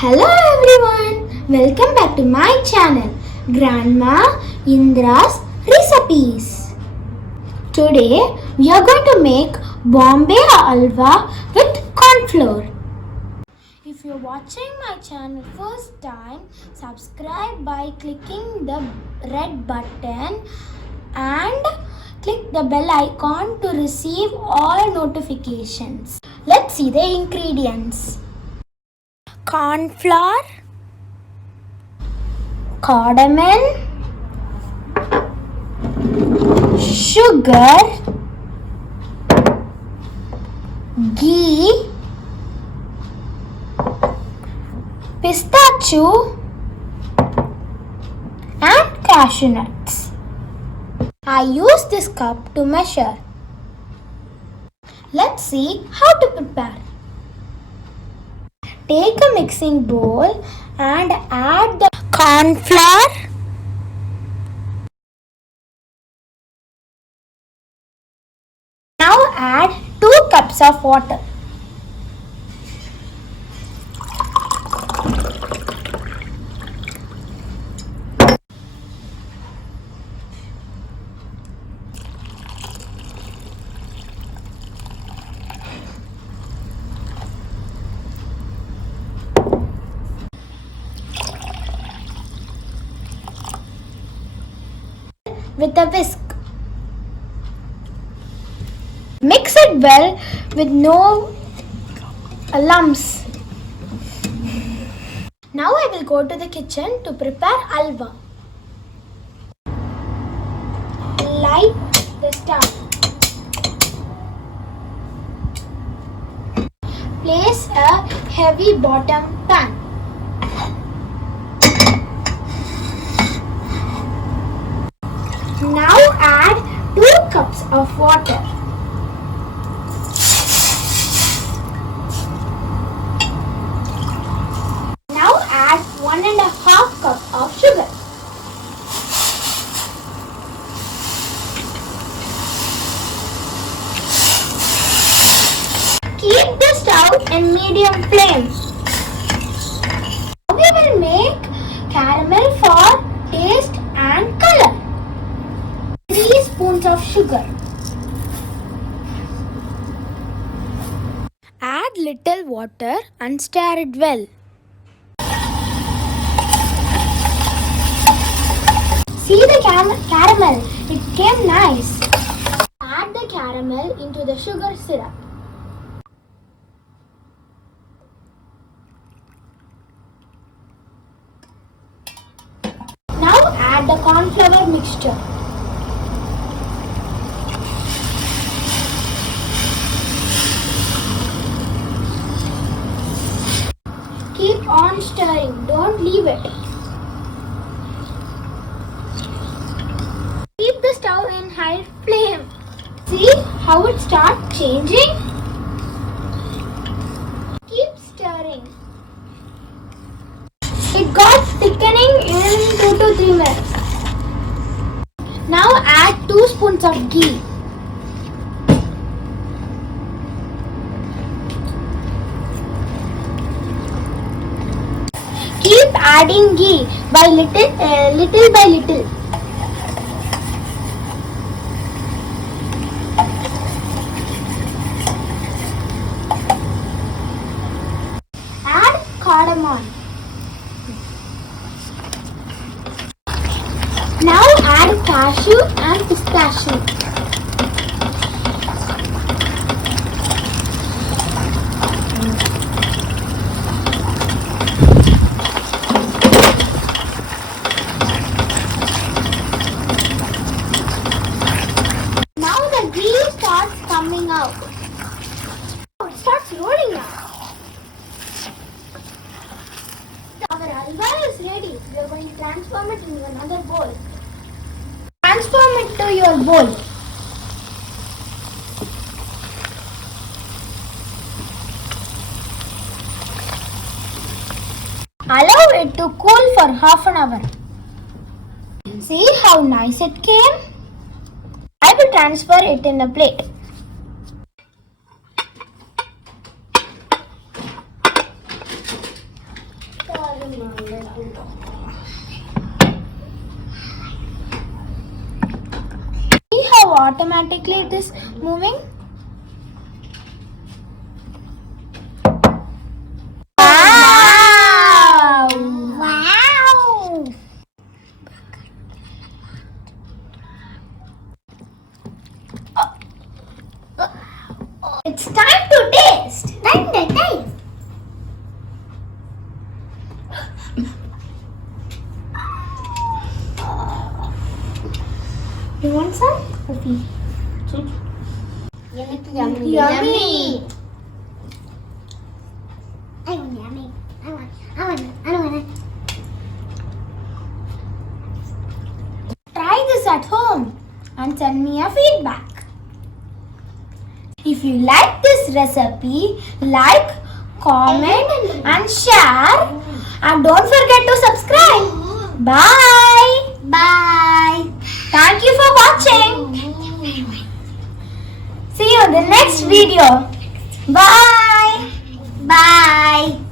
Hello everyone, welcome back to my channel Grandma Indra's Recipes. Today we are going to make Bombay Halwa with corn flour. If you're watching my channel first time, subscribe by clicking the red button and click the bell icon to receive all notifications. Let's see the ingredients. Corn flour, cardamom, sugar, ghee, pistachio and cashew nuts. I use this cup to measure. Let's see how to prepare. Take a mixing bowl and add the corn flour, now add 2 cups of water. With a whisk. Mix it well with no lumps. Now I will go to the kitchen to prepare halwa. Light the stove. Place a heavy bottom pan. Now add 2 cups of water. Now add 1.5 cup of sugar. Keep the stove in medium flame. Now we will make caramel for taste and color. 3 spoons of sugar. Add little water and stir it well. See the caramel, it came nice. Add the caramel into the sugar syrup. Now add the corn flour mixture. Keep on stirring, don't leave it. Keep the stove in high flame. See how it starts changing? Keep stirring. It got thickening in 2 to 3 minutes. Now add 2 spoons of ghee. Keep adding ghee by little by little. Add cardamom. Now add cashew and pistachio. Coming out. Oh, it starts rolling now. Our halwa is ready. We are going to transform it into another bowl. Transform it to your bowl. Allow it to cool for half an hour. See how nice it came? I will transfer it in a plate. automatically it is moving? Wow! Wow! It's time to taste. Time to taste. You want some? Coffee. Yummy. Yummy. I want yummy. I want. Try this at home and send me a feedback. If you like this recipe, like, comment and share, and don't forget to subscribe. Bye. Bye. Thank you for watching. See you in the next video. Bye. Bye.